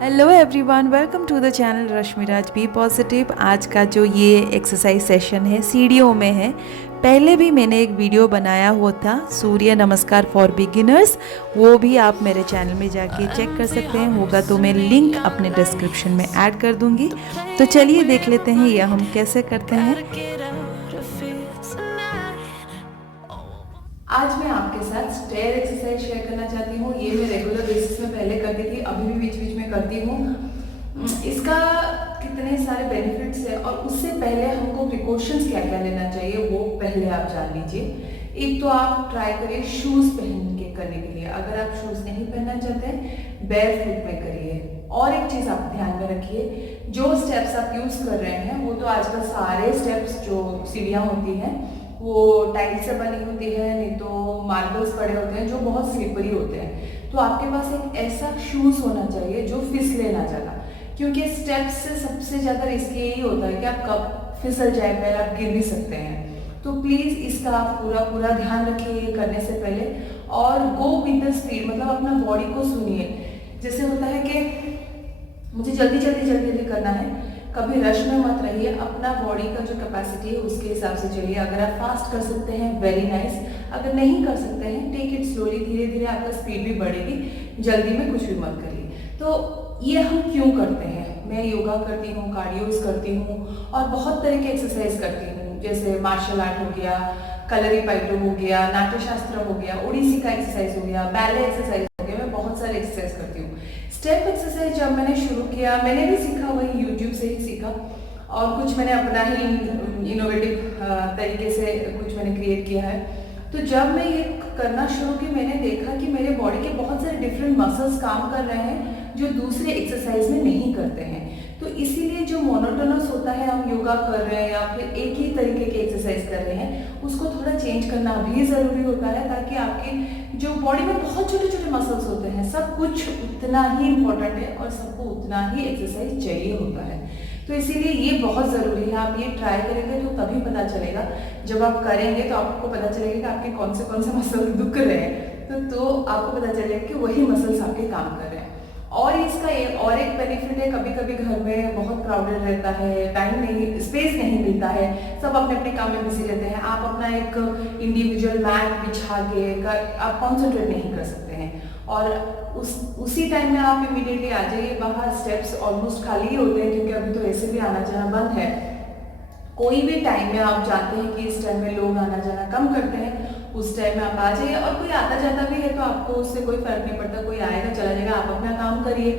Hello everyone, welcome to the channel Rashmiraj be positive. आज का जो ये एक्सरसाइज सेशन है सीढ़ियों में है। पहले भी मैंने एक वीडियो बनाया हुआ था सूर्य नमस्कार फॉर बिगिनर्स, वो भी आप मेरे चैनल में जाके चेक कर सकते हैं। होगा तो मैं लिंक अपने डिस्क्रिप्शन में ऐड कर दूंगी। तो चलिए देख लेते हैं यह हम कैसे करते हैं। आज मैं आपके साथ स्टेयर एक्सरसाइज शेयर करना चाहती हूँ। ये मैं रेगुलर बेसिस में पहले करती थी, अभी भी बीच बीच में करती हूँ। इसका कितने सारे बेनिफिट्स है और उससे पहले हमको प्रिकॉशंस क्या क्या लेना चाहिए वो पहले आप जान लीजिए। एक तो आप ट्राई करिए शूज़ पहन के करने के लिए। अगर आप शूज़ नहीं पहनना चाहते हैं, बेयर फुट में करिए। और एक चीज़ आप ध्यान में रखिए, जो स्टेप्स आप यूज़ कर रहे हैं वो तो आजकल सारे स्टेप्स जो सीढ़ियाँ होती हैं वो टाइल्स से बनी होती है, नहीं तो मार्बल्स पड़े होते हैं जो बहुत स्लिपरी होते हैं। तो आपके पास एक ऐसा शूज़ होना चाहिए जो फिसले ना ज़्यादा, क्योंकि स्टेप्स से सबसे ज़्यादा रिस्क यही होता है कि आप कब फिसल जाए, पैर आप गिर भी सकते हैं। तो प्लीज़ इसका आप पूरा पूरा ध्यान रखिए करने से पहले। और गो विद द स्पीड, मतलब अपना बॉडी को सुनिए। जैसे होता है कि मुझे जल्दी जल्दी जल्दी जल्दी करना है, कभी रश में मत रहिए। अपना बॉडी का जो कैपेसिटी है उसके हिसाब से चलिए। अगर आप फास्ट कर सकते हैं वेरी नाइस, अगर नहीं कर सकते हैं टेक इट स्लोली, धीरे धीरे आपका स्पीड भी बढ़ेगी। जल्दी में कुछ भी मत करिए। तो ये हम क्यों करते हैं? मैं योगा करती हूँ, कार्डियोज करती हूँ और बहुत तरह की एक्सरसाइज करती हूँ। जैसे मार्शल आर्ट हो गया, कलरी पाइटो हो गया, नाट्य शास्त्र हो गया, ओडिसी का एक्सरसाइज हो गया, बैले एक्सरसाइज हो गया। मैं बहुत सारे एक्सरसाइज करती हूँ। स्टेप एक्सरसाइज जब मैंने शुरू किया, मैंने भी सीखा वही यूट्यूब से ही सीखा, और कुछ मैंने अपना ही इनोवेटिव तरीके से कुछ मैंने क्रिएट किया है। तो जब मैं ये करना शुरू की, मैंने देखा कि मेरे बॉडी के बहुत सारे डिफरेंट मसल्स काम कर रहे हैं जो दूसरे एक्सरसाइज में नहीं करते हैं। तो इसीलिए जो मोनोटोनस होता है, हम योगा कर रहे हैं या फिर एक ही तरीके की एक्सरसाइज कर रहे हैं, उसको थोड़ा चेंज करना भी ज़रूरी होता है, ताकि आपके जो बॉडी में बहुत छोटे छोटे मसल्स होते हैं, सब कुछ उतना ही इम्पोर्टेंट है और सबको उतना ही एक्सरसाइज चाहिए होता है। तो इसीलिए ये बहुत ज़रूरी है। आप ये ट्राई करेंगे तो तभी पता चलेगा, जब आप करेंगे तो आपको पता चलेगा कि आपके कौन से मसल दुख रहे हैं। तो आपको पता चलेगा कि वही मसल्स आपके काम कर रहे हैं। और इसका और एक बेनिफिट है, कभी कभी घर में बहुत क्राउडेड रहता है, टाइम नहीं, स्पेस नहीं मिलता है, सब अपने अपने काम में बिजी रहते हैं। आप अपना एक इंडिविजुअल मैट बिछा के आप कॉन्सेंट्रेट नहीं कर सकते हैं, और उसी टाइम में आप इमीडिएटली आ जाइए बाहर। स्टेप्स ऑलमोस्ट खाली ही होते हैं, क्योंकि अभी तो ऐसे भी आना जाना बंद है। कोई भी टाइम में आप जानते हैं कि इस टाइम में लोग आना जाना कम करते हैं, उस टाइम में आप आ जाइए। और कोई आता जाता भी है तो आपको उससे कोई फर्क नहीं पड़ता, कोई आएगा चला जाएगा, आप अपना काम करिए।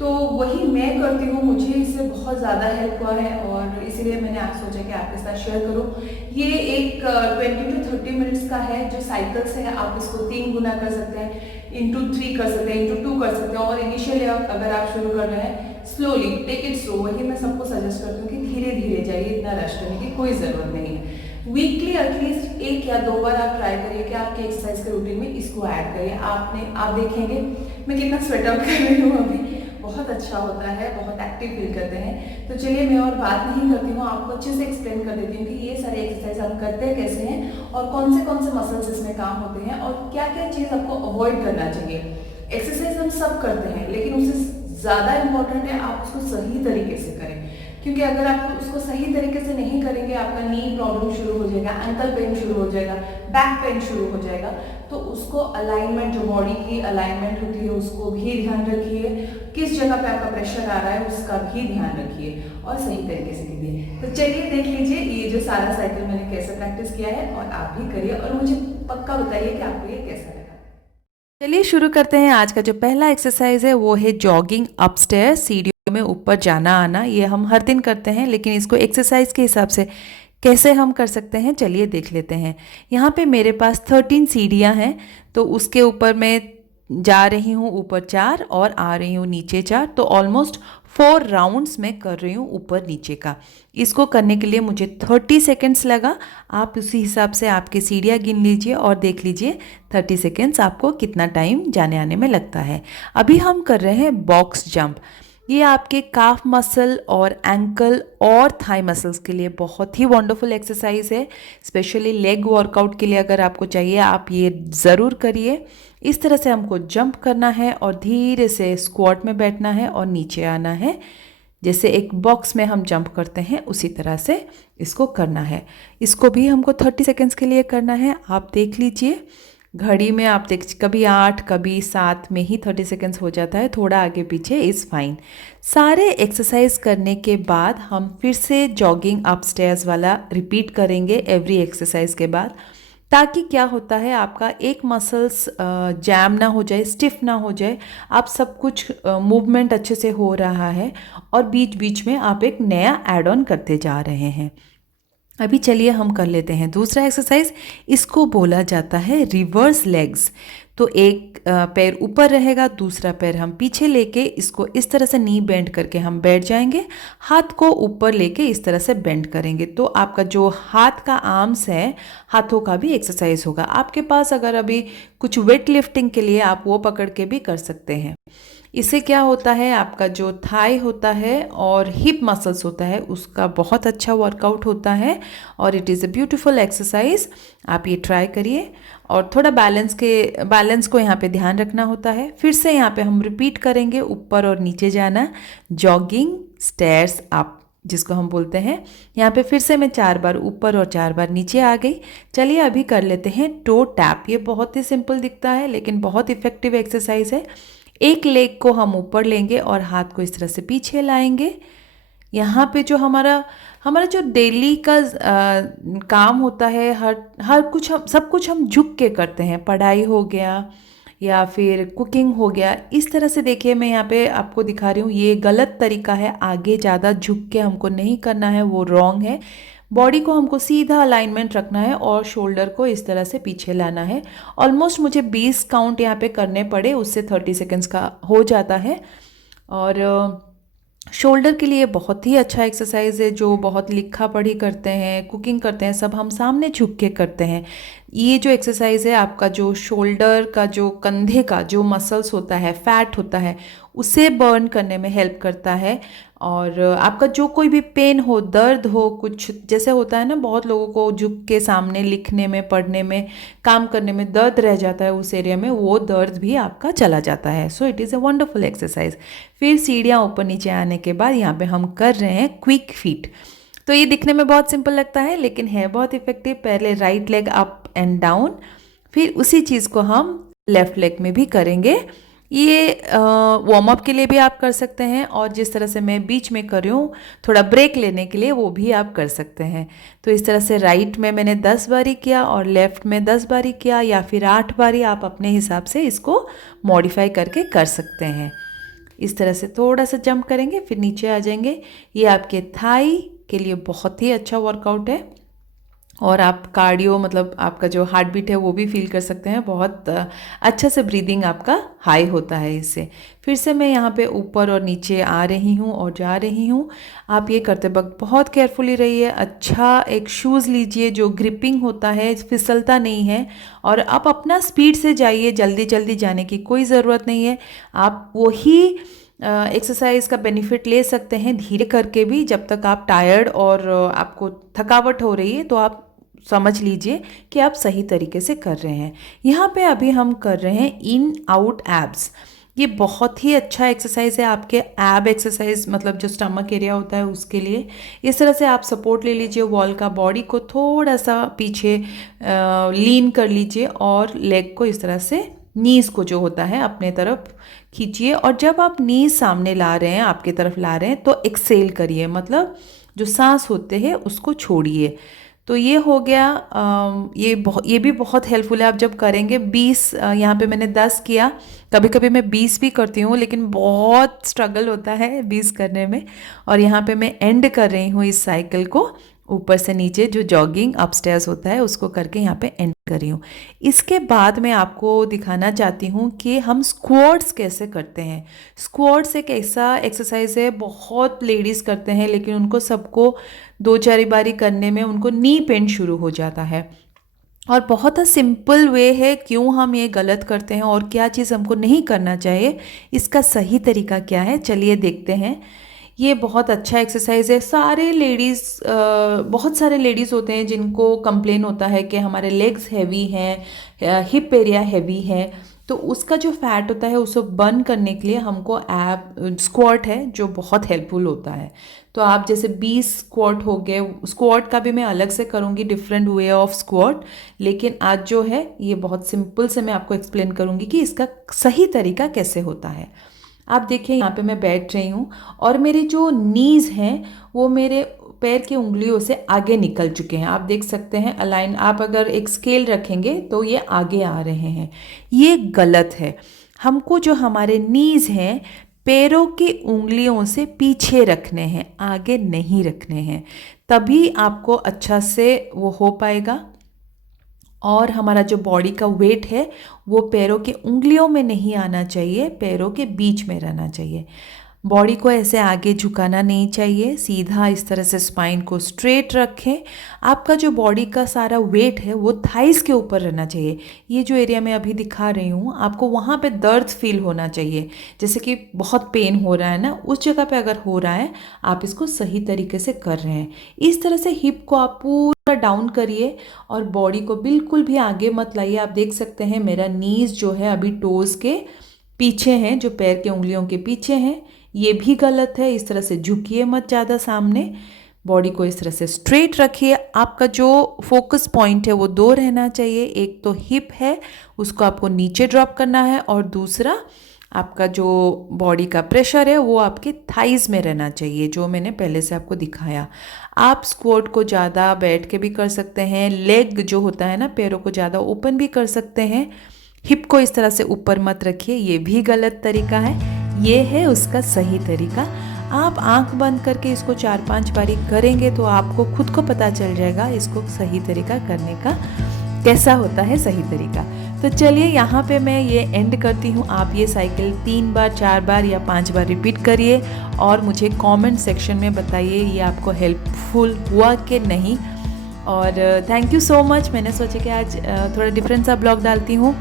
तो वही मैं करती हूँ, मुझे इससे बहुत ज़्यादा हेल्प हुआ है और इसीलिए मैंने आज सोचा कि आपके साथ शेयर करूँ। ये एक 20 to 30 मिनट्स का है जो साइकिल्स है। आप इसको 3 गुना कर सकते हैं, इंटू 3 कर सकते हैं, इंटू 2 कर सकते हैं। और इनिशियली अगर आप शुरू कर रहे हैं, स्लोली टेक इट स्लो। वही मैं सबको सजेस्ट करती हूँ कि धीरे धीरे जाइए, इतना रश करने की कोई ज़रूरत नहीं है। वीकली एटलीस्ट 1 या 2 बार आप ट्राई करिए कि आपके एक्सरसाइज के रूटीन में इसको ऐड करिए। आप देखेंगे मैं कितना स्वेट आउट कर रही हूँ अभी, बहुत अच्छा होता है, बहुत एक्टिव फील करते हैं। तो चलिए मैं और बात नहीं करती हूँ, आपको अच्छे से एक्सप्लेन कर देती हूँ कि ये सारे एक्सरसाइज हम करते कैसे हैं और कौन से मसल्स इसमें काम होते हैं और क्या क्या चीज़ आपको अवॉइड करना चाहिए। एक्सरसाइज हम सब करते हैं, लेकिन उससे ज़्यादा इम्पोर्टेंट है आप उसको सही तरीके से करें। क्योंकि अगर आप उसको सही तरीके से नहीं करेंगे, आपका नी प्रॉब्लम शुरू हो जाएगा, एंकल पेन शुरू हो जाएगा, बैक पेन शुरू हो जाएगा। तो उसको अलाइनमेंट, जो बॉडी की अलाइनमेंट होती है, उसको भी ध्यान रखिए। किस जगह पे आपका प्रेशर आ रहा है उसका भी ध्यान रखिए और सही तरीके से कीजिए। तो चलिए देख लीजिए ये जो सारा साइकिल मैंने कैसे प्रैक्टिस किया है, और आप भी करिए और मुझे पक्का बताइए कि आपको ये कैसा लगा। चलिए शुरू करते हैं। आज का जो पहला एक्सरसाइज है वो है जॉगिंग अपस्टेयर, सीढ़ियों में ऊपर जाना आना। ये हम हर दिन करते हैं, लेकिन इसको एक्सरसाइज के हिसाब से कैसे हम कर सकते हैं चलिए देख लेते हैं। यहाँ पे मेरे पास 13 सीढ़ियाँ हैं, तो उसके ऊपर मैं जा रही हूँ ऊपर 4 और आ रही हूँ नीचे 4, तो ऑलमोस्ट 4 राउंड्स में कर रही हूँ ऊपर नीचे का। इसको करने के लिए मुझे 30 सेकेंड्स लगा। आप उसी हिसाब से आपकी सीढ़ियाँ गिन लीजिए और देख लीजिए 30 सेकेंड्स आपको कितना टाइम जाने आने में लगता है। अभी हम कर रहे हैं बॉक्स जंप। ये आपके काफ मसल और एंकल और थाई मसल्स के लिए बहुत ही वंडरफुल एक्सरसाइज है। स्पेशली लेग वर्कआउट के लिए अगर आपको चाहिए आप ये ज़रूर करिए। इस तरह से हमको जंप करना है और धीरे से स्क्वाट में बैठना है और नीचे आना है। जैसे एक बॉक्स में हम जंप करते हैं उसी तरह से इसको करना है। इसको भी हमको 30 सेकेंड्स के लिए करना है। आप देख लीजिए घड़ी में, आप देख कभी 8 कभी 7 में ही 30 सेकेंड्स हो जाता है, थोड़ा आगे पीछे इज़ फाइन। सारे एक्सरसाइज करने के बाद हम फिर से जॉगिंग अपस्टेयर्स वाला रिपीट करेंगे एवरी एक्सरसाइज के बाद, ताकि क्या होता है आपका एक मसल्स जैम ना हो जाए, स्टिफ ना हो जाए, आप सब कुछ मूवमेंट अच्छे से हो रहा है और बीच बीच में आप एक नया ऐड ऑन करते जा रहे हैं। अभी चलिए हम कर लेते हैं दूसरा एक्सरसाइज। इसको बोला जाता है रिवर्स लेग्स। तो एक पैर ऊपर रहेगा, दूसरा पैर हम पीछे लेके इसको इस तरह से नी बेंड करके हम बैठ जाएंगे, हाथ को ऊपर लेके इस तरह से बेंड करेंगे। तो आपका जो हाथ का आर्म्स है, हाथों का भी एक्सरसाइज होगा। आपके पास अगर अभी कुछ वेट लिफ्टिंग के लिए आप वो पकड़ के भी कर सकते हैं। इससे क्या होता है आपका जो थाई होता है और हिप मसल्स होता है उसका बहुत अच्छा वर्कआउट होता है और it is a beautiful exercise. आप ये ट्राई करिए और थोड़ा बैलेंस को यहाँ पे ध्यान रखना होता है। फिर से यहाँ पे हम रिपीट करेंगे, ऊपर और नीचे जाना, जॉगिंग स्टेयर्स अप जिसको हम बोलते हैं। यहाँ पे फिर से मैं 4 बार ऊपर और 4 बार नीचे आ गई। चलिए अभी कर लेते हैं टो टैप। ये बहुत ही सिंपल दिखता है लेकिन बहुत इफेक्टिव एक्सरसाइज है। एक लेग को हम ऊपर लेंगे और हाथ को इस तरह से पीछे लाएंगे। यहाँ पे जो हमारा हमारा जो डेली का काम होता है, हर कुछ हम सब कुछ हम झुक के करते हैं। पढ़ाई हो गया या फिर कुकिंग हो गया, इस तरह से देखिए मैं यहाँ पे आपको दिखा रही हूँ। ये गलत तरीका है, आगे ज़्यादा झुक के हमको नहीं करना है, वो रॉन्ग है। बॉडी को हमको सीधा अलाइनमेंट रखना है और शोल्डर को इस तरह से पीछे लाना है। ऑलमोस्ट मुझे 20 काउंट यहाँ पे करने पड़े, उससे 30 सेकेंड्स का हो जाता है। और शोल्डर के लिए बहुत ही अच्छा एक्सरसाइज है। जो बहुत लिखा पढ़ी करते हैं, कुकिंग करते हैं, सब हम सामने झुक के करते हैं। ये जो एक्सरसाइज है आपका जो शोल्डर का, जो कंधे का जो मसल्स होता है, फैट होता है, उसे बर्न करने में हेल्प करता है। और आपका जो कोई भी पेन हो, दर्द हो, कुछ जैसे होता है ना, बहुत लोगों को झुक के सामने लिखने में, पढ़ने में, काम करने में दर्द रह जाता है उस एरिया में, वो दर्द भी आपका चला जाता है। So it is a wonderful exercise. फिर सीढ़ियाँ ऊपर नीचे आने के बाद यहाँ पे हम कर रहे हैं क्विक फीट। तो ये दिखने में बहुत सिंपल लगता है लेकिन है बहुत इफेक्टिव। पहले right leg up and down, फिर उसी चीज़ को हम लेफ्ट लेग में भी करेंगे। ये वार्म अप के लिए भी आप कर सकते हैं और जिस तरह से मैं बीच में कर रही हूँ थोड़ा ब्रेक लेने के लिए, वो भी आप कर सकते हैं। तो इस तरह से राइट में मैंने 10 बारी किया और लेफ्ट में 10 बारी किया या फिर 8 बारी, आप अपने हिसाब से इसको मॉडिफाई करके कर सकते हैं। इस तरह से थोड़ा सा जंप करेंगे फिर नीचे आ जाएंगे। ये आपके थाई के लिए बहुत ही अच्छा वर्कआउट है और आप कार्डियो, मतलब आपका जो हार्ट बीट है वो भी फील कर सकते हैं। बहुत अच्छा से ब्रीदिंग आपका हाई होता है इससे। फिर से मैं यहाँ पे ऊपर और नीचे आ रही हूँ और जा रही हूँ। आप ये करते वक्त बहुत केयरफुली रहिए। अच्छा एक शूज़ लीजिए जो ग्रिपिंग होता है, फिसलता नहीं है, और आप अपना स्पीड से जाइए, जल्दी जल्दी जाने की कोई ज़रूरत नहीं है। आप वही एक्सरसाइज का बेनिफिट ले सकते हैं धीरे करके भी। जब तक आप टायर्ड और आपको थकावट हो रही है तो आप समझ लीजिए कि आप सही तरीके से कर रहे हैं। यहाँ पे अभी हम कर रहे हैं इन आउट एब्स। ये बहुत ही अच्छा एक्सरसाइज है आपके एब एक्सरसाइज, मतलब जो स्टमक एरिया होता है उसके लिए। इस तरह से आप सपोर्ट ले लीजिए वॉल का, बॉडी को थोड़ा सा पीछे लीन कर लीजिए और लेग को इस तरह से, नीज़ को जो होता है अपने तरफ खींचिए। और जब आप नीज़ सामने ला रहे हैं, आपके तरफ ला रहे हैं, तो एक्सेल करिए, मतलब जो सांस होते हैं उसको छोड़िए। तो ये हो गया। ये भी बहुत हेल्पफुल है आप जब करेंगे। 20 यहाँ पे मैंने 10 किया, कभी कभी मैं 20 भी करती हूँ लेकिन बहुत स्ट्रगल होता है 20 करने में। और यहाँ पे मैं एंड कर रही हूँ इस साइकिल को, ऊपर से नीचे जो जॉगिंग अपस्टेयर्स होता है उसको करके यहाँ पे एंड कर रही हूँ। इसके बाद मैं आपको दिखाना चाहती हूँ कि हम स्क्वाट्स कैसे करते हैं। स्क्वाट्स एक ऐसा एक्सरसाइज है, बहुत लेडीज़ करते हैं लेकिन उनको सबको 2-4 बारी करने में उनको नी पेन शुरू हो जाता है। और बहुत ही सिंपल वे है क्यों हम ये गलत करते हैं और क्या चीज़ हमको नहीं करना चाहिए, इसका सही तरीका क्या है, चलिए देखते हैं। ये बहुत अच्छा एक्सरसाइज है। सारे लेडीज़, बहुत सारे लेडीज़ होते हैं जिनको कंप्लेन होता है कि हमारे लेग्स हैवी हैं, हिप एरिया हैवी है, तो उसका जो फैट होता है उसको बर्न करने के लिए हमको ऐप स्क्वाट है जो बहुत हेल्पफुल होता है। तो आप जैसे 20 स्क्वाट हो गए, स्क्वाट का भी मैं अलग से करूँगी, डिफरेंट वे ऑफ स्क्वाट, लेकिन आज जो है ये बहुत सिंपल से मैं आपको एक्सप्लेन करूँगी कि इसका सही तरीका कैसे होता है। आप देखिए यहाँ पे मैं बैठ रही हूँ और मेरे जो नीज़ हैं वो मेरे पैर की उंगलियों से आगे निकल चुके हैं। आप देख सकते हैं अलाइन, आप अगर एक स्केल रखेंगे तो ये आगे आ रहे हैं, ये गलत है। हमको जो हमारे नीज़ हैं पैरों की उंगलियों से पीछे रखने हैं, आगे नहीं रखने हैं, तभी आपको अच्छा से वो हो पाएगा। और हमारा जो बॉडी का वेट है वो पैरों के उंगलियों में नहीं आना चाहिए, पैरों के बीच में रहना चाहिए। बॉडी को ऐसे आगे झुकाना नहीं चाहिए, सीधा इस तरह से स्पाइन को स्ट्रेट रखें। आपका जो बॉडी का सारा वेट है वो थाइस के ऊपर रहना चाहिए। ये जो एरिया मैं अभी दिखा रही हूँ आपको, वहाँ पे दर्द फील होना चाहिए, जैसे कि बहुत पेन हो रहा है ना, उस जगह पे अगर हो रहा है आप इसको सही तरीके से कर रहे हैं। इस तरह से हिप को आप पूरा डाउन करिए और बॉडी को बिल्कुल भी आगे मत लाइए। आप देख सकते हैं मेरा नीज जो है अभी टोज़ के पीछे हैं, जो पैर के उंगलियों के पीछे हैं, ये भी गलत है। इस तरह से झुकिए मत ज़्यादा सामने, बॉडी को इस तरह से स्ट्रेट रखिए। आपका जो फोकस पॉइंट है वो दो रहना चाहिए, एक तो हिप है उसको आपको नीचे ड्रॉप करना है, और दूसरा आपका जो बॉडी का प्रेशर है वो आपके थाइज में रहना चाहिए, जो मैंने पहले से आपको दिखाया। आप स्क्वाट को ज़्यादा बैठ के भी कर सकते हैं, लेग जो होता है ना पैरों को ज़्यादा ओपन भी कर सकते हैं। हिप को इस तरह से ऊपर मत रखिए, ये भी गलत तरीका है। ये है उसका सही तरीका। आप आंख बंद करके इसको 4-5 बारी करेंगे तो आपको खुद को पता चल जाएगा इसको सही तरीका करने का कैसा होता है सही तरीका। तो चलिए यहाँ पे मैं ये एंड करती हूँ। आप ये साइकिल 3 बार 4 बार या 5 बार रिपीट करिए और मुझे कमेंट सेक्शन में बताइए ये आपको हेल्पफुल हुआ कि नहीं। और थैंक यू सो मच। मैंने सोचा कि आज थोड़ा डिफरेंट सा ब्लॉग डालती हूँ।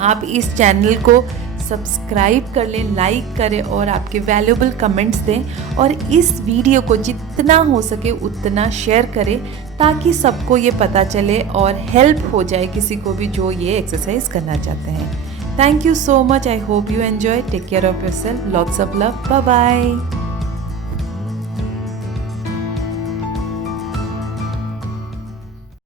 आप इस चैनल को सब्सक्राइब कर लें, लाइक करें और आपके वैल्यूएबल कमेंट्स दें, और इस वीडियो को जितना हो सके उतना शेयर करें ताकि सबको ये पता चले और हेल्प हो जाए किसी को भी जो ये एक्सरसाइज करना चाहते हैं। Thank you so much. I hope you enjoy. Take care of yourself. Lots of love. Bye bye.